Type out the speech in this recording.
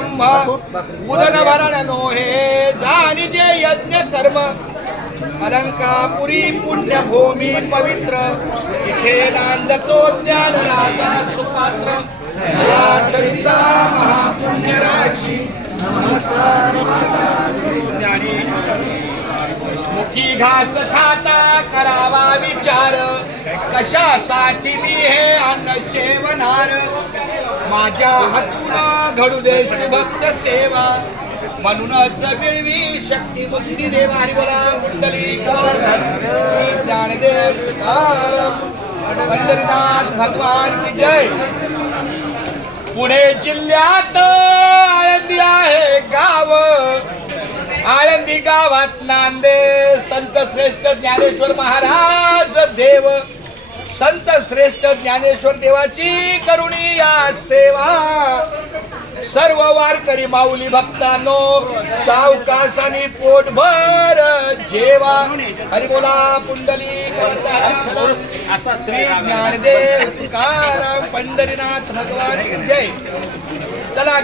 ब्रह्म उदन भरण नोहे जानी जे यज्ञ कर्म अलंकापुरी पुण्यभूमी पवित्र इथे नांदतो ज्ञान राजा सुपात्र ललिता महापुण्य राशी नमस्कार मुखी घास खाता करावा विचार कशासाठी मी हे अन्न सेवनार माझ्या हातून घडू दे भक्त सेवा म्हणूनच मिळवी शक्ती मुक्ती देवा हरी बोला कुंडली ज्ञानदेव तुकाराम पंढरीनाथ भगवान की जय. पुणे जिल्ह्यात आळंदी आहे गाव आळंदी गावात नांदे संत श्रेष्ठ ज्ञानेश्वर महाराज देव संत श्रेष्ठ ज्ञानेश्वर देवाची करुणी या सेवा सर्व वारकरी माऊली भक्तांनो सावकासानी पोटभर जेवा हरी बोला पुंडली असा श्री ज्ञानदेव तुकाराम पंढरीनाथ भगवान जय. चला